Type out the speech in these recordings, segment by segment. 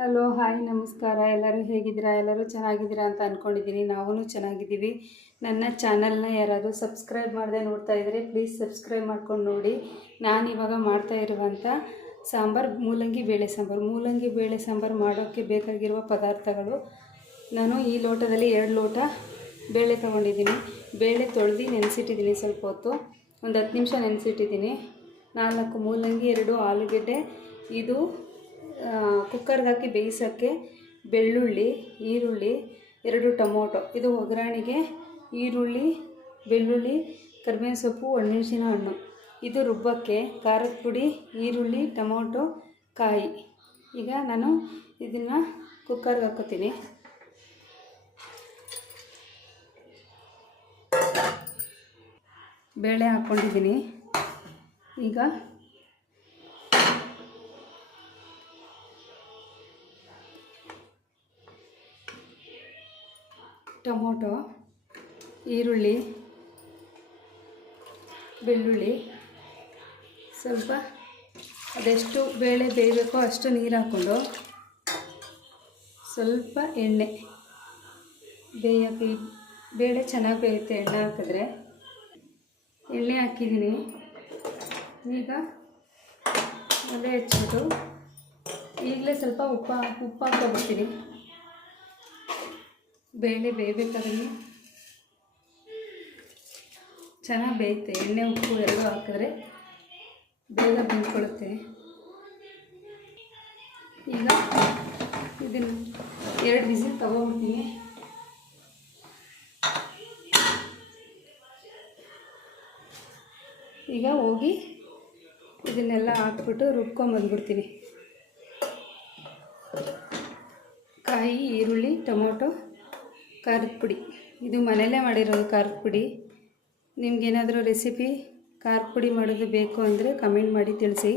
Hello, hi, ನಮಸ್ಕಾರ. ಎಲ್ಲರೂ ಹೇಗಿದ್ದೀರಾ? ಎಲ್ಲರೂ ಚೆನ್ನಾಗಿದ್ದೀರಾ ಅಂತ ಅಂದ್ಕೊಂಡಿದ್ದೀನಿ ನಾವೂ ಚೆನ್ನಾಗಿದ್ದೀವಿ. ನನ್ನ ಚಾನಲ್ನ ಯಾರಾದರೂ ಸಬ್ಸ್ಕ್ರೈಬ್ ಮಾಡದೆ ನೋಡ್ತಾ ಇದ್ದರೆ ಪ್ಲೀಸ್ ಸಬ್ಸ್ಕ್ರೈಬ್ ಮಾಡ್ಕೊಂಡು ನೋಡಿ. ನಾನು ಇವಾಗ ಮಾಡ್ತಾ ಇರುವಂಥ ಸಾಂಬಾರು, ಮೂಲಂಗಿ ಬೇಳೆ ಸಾಂಬಾರು. ಮೂಲಂಗಿ ಬೇಳೆ ಸಾಂಬಾರು ಮಾಡೋಕ್ಕೆ ಬೇಕಾಗಿರುವ ಪದಾರ್ಥಗಳು. ನಾನು ಈ ಲೋಟದಲ್ಲಿ ಎರಡು ಲೋಟ ಬೇಳೆ ತೊಗೊಂಡಿದ್ದೀನಿ. ಬೇಳೆ ತೊಳೆದು ನೆನೆಸಿಟ್ಟಿದ್ದೀನಿ ಸ್ವಲ್ಪ ಹೊತ್ತು. ಒಂದು ಹತ್ತು ನಿಮಿಷ ನೆನೆಸಿಟ್ಟಿದ್ದೀನಿ. ನಾಲ್ಕು ಮೂಲಂಗಿ, ಎರಡು ಆಲೂಗೆಡ್ಡೆ. ಇದು ಕುಕ್ಕರ್ಗೆ ಹಾಕಿ ಬೇಯಿಸೋಕ್ಕೆ ಬೆಳ್ಳುಳ್ಳಿ, ಈರುಳ್ಳಿ, ಎರಡು ಟೊಮೊಟೊ. ಇದು ಒಗ್ಗರಣೆಗೆ ಈರುಳ್ಳಿ, ಬೆಳ್ಳುಳ್ಳಿ, ಕರಿಬೇವಿನ ಸೊಪ್ಪು, ಒಣಮೆಣಸಿನ ಹಣ್ಣು. ಇದು ರುಬ್ಬಕ್ಕೆ ಖಾರದ ಪುಡಿ, ಈರುಳ್ಳಿ, ಟೊಮೊಟೊ, ಕಾಯಿ. ಈಗ ನಾನು ಇದನ್ನು ಕುಕ್ಕರ್ಗೆ ಹಾಕೋತೀನಿ ಬೇಳೆ ಹಾಕ್ಕೊಂಡಿದ್ದೀನಿ. ಈಗ ಟೊಮೊಟೊ, ಈರುಳ್ಳಿ, ಬೆಳ್ಳುಳ್ಳಿ, ಸ್ವಲ್ಪ ಅದೆಷ್ಟು ಬೇಳೆ ಬೇಯಬೇಕೋ ಅಷ್ಟು ನೀರು ಹಾಕ್ಕೊಂಡು ಸ್ವಲ್ಪ ಎಣ್ಣೆ ಬೇಯೋಕ್ಕೆ ಬೇಳೆ ಚೆನ್ನಾಗಿ ಬೇಯುತ್ತೆ ಎಣ್ಣೆ ಹಾಕಿದ್ರೆ. ಎಣ್ಣೆ ಹಾಕಿದ್ದೀನಿ. ಈಗ ಒಲೆ ಹೆಚ್ಚಿಬಿಟ್ಟು ಈಗಲೇ ಸ್ವಲ್ಪ ಉಪ್ಪು ಉಪ್ಪು ಹಾಕ್ಕೊಬಿಡ್ತೀನಿ. ಬೇಳೆ ಬೇಯಬೇಕಾದ್ರೆ ಚೆನ್ನಾಗಿ ಬೇಯುತ್ತೆ ಎಣ್ಣೆ, ಉಪ್ಪು ಎರಡು ಹಾಕಿದ್ರೆ ಬೇಗ ಬೆಂದ್ಕೊಳ್ಳುತ್ತೆ ಈಗ ಇದನ್ನು ಎರಡು ವಿಸಿಲ್ ತಗೊಬಿಡ್ತೀನಿ ಈಗ ಹೋಗಿ ಇದನ್ನೆಲ್ಲ ಹಾಕ್ಬಿಟ್ಟು ರುಬ್ಕೊಂಬಂದ್ಬಿಡ್ತೀನಿ ಕಾಯಿ, ಈರುಳ್ಳಿ, ಟೊಮೊಟೊ ಖಾರದ ಪುಡಿ. ಇದು ಮನೆಯಲ್ಲೇ ಮಾಡಿರೋದು ಖಾರದ ಪುಡಿ. ನಿಮಗೇನಾದರೂ ರೆಸಿಪಿ ಖಾರದ ಪುಡಿ ಮಾಡೋದು ಬೇಕು ಅಂದರೆ ಕಮೆಂಟ್ ಮಾಡಿ ತಿಳಿಸಿ.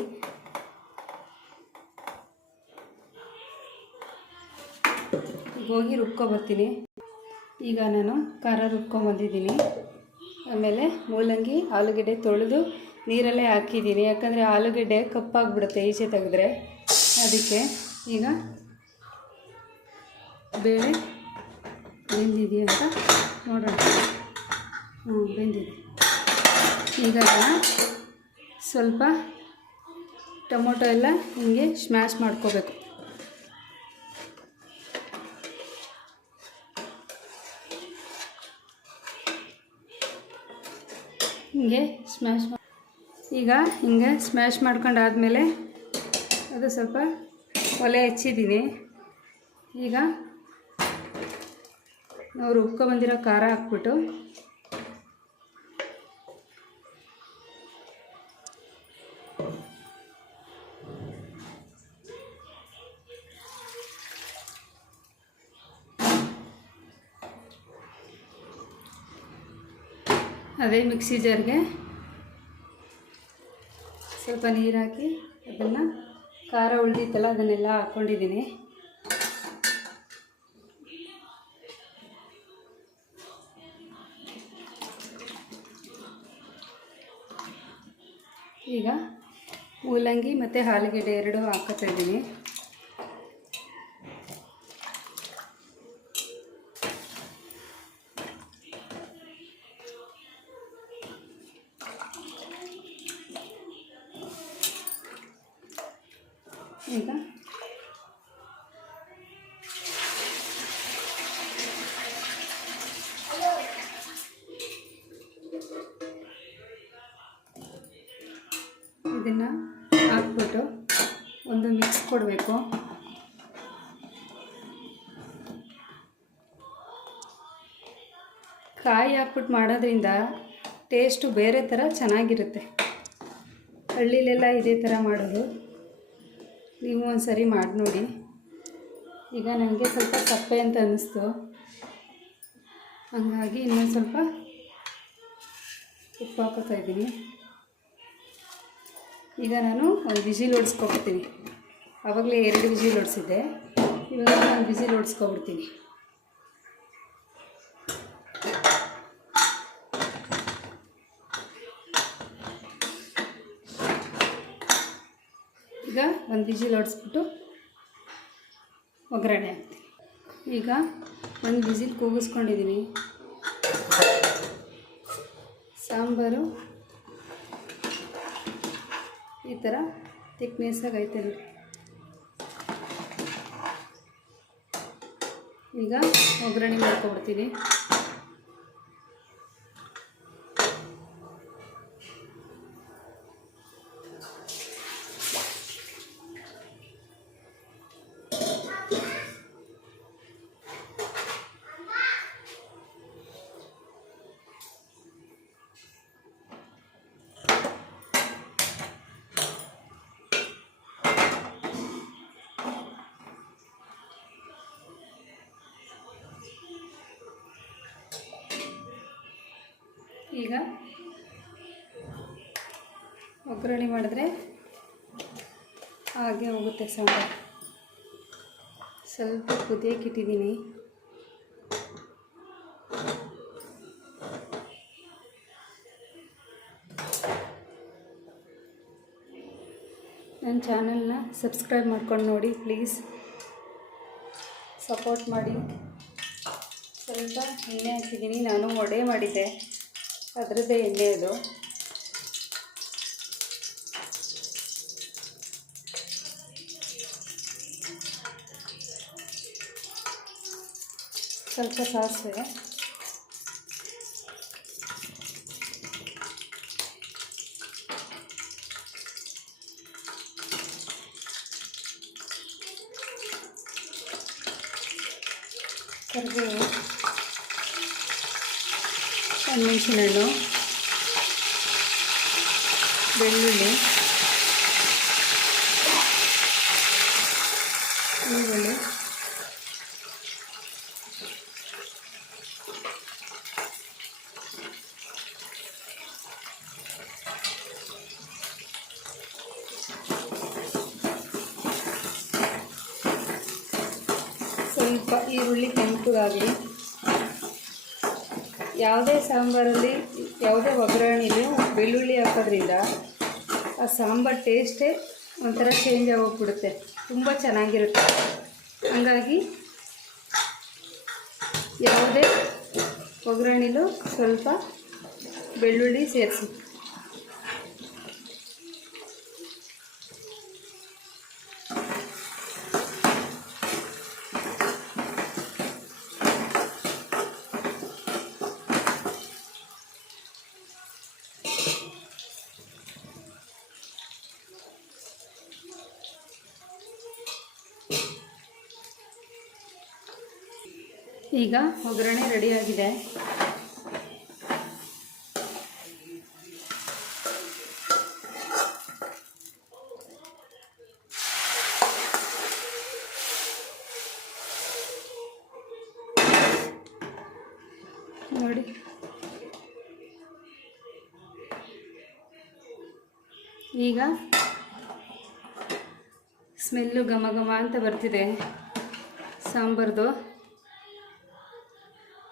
ಹೋಗಿ ರುಬ್ಕೊಬರ್ತೀನಿ ಈಗ ನಾನು ಖಾರ ರುಬ್ಕೊಂಬಂದಿದ್ದೀನಿ ಆಮೇಲೆ ಮೂಲಂಗಿ, ಆಲೂಗೆಡ್ಡೆ ತೊಳೆದು ನೀರಲ್ಲೇ ಹಾಕಿದ್ದೀನಿ. ಯಾಕಂದರೆ ಆಲೂಗೆಡ್ಡೆ ಕಪ್ಪಾಗಿಬಿಡುತ್ತೆ ಈಚೆ ತೆಗೆದ್ರೆ. ಅದಕ್ಕೆ ಈಗ ಬೇಳೆ ಬೆಂದಿದೆಯಾ ಅಂತ ನೋಡೋಣ. ಹ್ಞೂ, ಬೆಂದಿದೆ. ಈಗ ಸ್ವಲ್ಪ ಟೊಮೊಟೊ ಎಲ್ಲ ಹಿಂಗೆ ಸ್ಮ್ಯಾಶ್ ಮಾಡ್ಕೋಬೇಕು. ಹಿಂಗೆ ಸ್ಮ್ಯಾಶ್ ಈಗ ಹಿಂಗೆ ಸ್ಮ್ಯಾಶ್ ಮಾಡ್ಕೊಂಡಾದ್ಮೇಲೆ ಅದು ಸ್ವಲ್ಪ ಒಲೆ ಹೆಚ್ಚಿದ್ದೀನಿ. ಈಗ ನಾವು ರುಬ್ಕೊ ಬಂದಿರೋ ಖಾರ ಹಾಕ್ಬಿಟ್ಟು ಅದೇ ಮಿಕ್ಸಿ ಜಾರ್ಗೆ ಸ್ವಲ್ಪ ನೀರು ಹಾಕಿ ಅದನ್ನು ಖಾರ ಉಳಿದಿತ್ತಲ್ಲ ಅದನ್ನೆಲ್ಲ ಹಾಕ್ಕೊಂಡಿದ್ದೀನಿ ಈಗ ಮೂಲಂಗಿ ಮತ್ತು ಆಲೂಗೆಡ್ಡೆ ಎರಡು ಹಾಕೋತಾ ಇದ್ದೀನಿ. ಈಗ ಒಂದು ಮಿಕ್ಸ್ ಕೊಡಬೇಕು. ಕಾಯಿ ಹಾಕ್ಬಿಟ್ಟು ಮಾಡೋದ್ರಿಂದ ಟೇಸ್ಟು ಬೇರೆ ಥರ ಚೆನ್ನಾಗಿರುತ್ತೆ. ಹಳ್ಳಿಲೆಲ್ಲ ಇದೇ ಥರ ಮಾಡೋದು. ನೀವು ಒಂದು ಸರಿ ಮಾಡಿ ನೋಡಿ. ಈಗ ನನಗೆ ಸ್ವಲ್ಪ ಸಪ್ಪೆ ಅಂತ ಅನ್ನಿಸ್ತು ಹಂಗಾಗಿ ಇನ್ನೊಂದು ಸ್ವಲ್ಪ ಉಪ್ಪು ಹಾಕೋತಾ ಇದ್ದೀನಿ. ಈಗ ನಾನು ಒಂದು ವಿಜಿಲ್ ಓಡಿಸ್ಕೊಬಿಡ್ತೀನಿ. ಆವಾಗಲೇ ಎರಡು ವಿಜಿಲ್ ಓಡಿಸಿದ್ದೆ. ಇವಾಗ ನಾನು ವಿಜಿಲ್ ಓಡಿಸ್ಕೊಬಿಡ್ತೀನಿ. ಈಗ ಒಂದು ವಿಜಿಲ್ ಹೊಡಿಸ್ಬಿಟ್ಟು ಒಗ್ಗರಣೆ ಹಾಕ್ತೀನಿ. ಈಗ ಒಂದು ಬಿಸಿಲು ಕೂಗಿಸ್ಕೊಂಡಿದ್ದೀನಿ. ಸಾಂಬಾರು ಥರ ತಿಕ್ನೆಸ್ಸಾಗಿ ಐತೆ ನೋಡಿ. ಈಗ ಒಗ್ಗರಣೆ ಮಾಡ್ಕೊಬಿಡ್ತೀನಿ. ಈಗ ಒಗ್ಗರಣೆ ಮಾಡಿದ್ರೆ ಹಾಗೆ ಹೋಗುತ್ತೆ ಸಾಂಬಾರು ಸ್ವಲ್ಪ ಕುದಿಯೋಕೆ ಇಟ್ಟಿದ್ದೀನಿ. ನನ್ನ ಚಾನಲ್ನ ಸಬ್ಸ್ಕ್ರೈಬ್ ಮಾಡ್ಕೊಂಡು ನೋಡಿ ಪ್ಲೀಸ್. ಸಪೋರ್ಟ್ ಮಾಡಿ. ಸ್ವಲ್ಪ ಎಣ್ಣೆ ಹಾಕಿದ್ದೀನಿ. ನಾನು ಒಡೆ ಮಾಡಿದ್ದೆ. ಅದರದ್ದೇ ಎಣ್ಣೆ ಅದು ಸ್ವಲ್ಪ ಸಾಸಿವೆ ಕರಿಬೇವು ಹಣ್ಣು ಬೆಳ್ಳುಳ್ಳಿ ಈರುಳ್ಳಿ ಸ್ವಲ್ಪ ಈರುಳ್ಳಿ ಕೆಂಪಗಾಗಲಿ ಯಾವುದೇ ಸಾಂಬಾರಲ್ಲಿ ಯಾವುದೇ ಒಗ್ಗರಣೆಯಲ್ಲಿ ಬೆಳ್ಳುಳ್ಳಿ ಹಾಕೋದ್ರಿಂದ ಆ ಸಾಂಬಾರು ಟೇಸ್ಟೇ ಒಂಥರ ಚೇಂಜ್ ಆಗೋಗ್ಬಿಡುತ್ತೆ. ತುಂಬ ಚೆನ್ನಾಗಿರುತ್ತೆ. ಹಂಗಾಗಿ ಯಾವುದೇ ಒಗ್ಗರಣೆಲೂ ಸ್ವಲ್ಪ ಬೆಳ್ಳುಳ್ಳಿ ಸೇರಿಸಿ. ಈಗ ಒಗ್ಗರಣೆ ರೆಡಿಯಾಗಿದೆ ನೋಡಿ. ಈಗ ಸ್ಮೆಲ್ಲು ಘಮ ಘಮ ಅಂತ ಬರ್ತಿದೆ. ಸಾಂಬಾರ್ದು.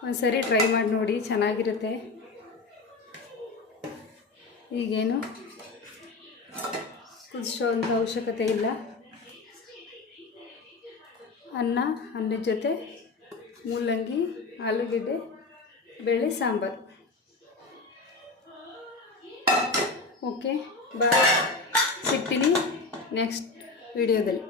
ಒಂದ್ಸರಿ ಟ್ರೈ ಮಾಡಿ ನೋಡಿ, ಚೆನ್ನಾಗಿರುತ್ತೆ. ಈಗೇನು? ಕುದಿಸೋವಂಥ ಅವಶ್ಯಕತೆ ಇಲ್ಲ. ಅನ್ನ ಅನ್ನದ ಜೊತೆ ಮೂಲಂಗಿ, ಆಲೂಗೆಡ್ಡೆ, ಬೇಳೆ, ಸಾಂಬಾರು. ಓಕೆ ಬಾಯ್ ಸಿಗ್ತೀನಿ ನೆಕ್ಸ್ಟ್ ವಿಡಿಯೋದಲ್ಲಿ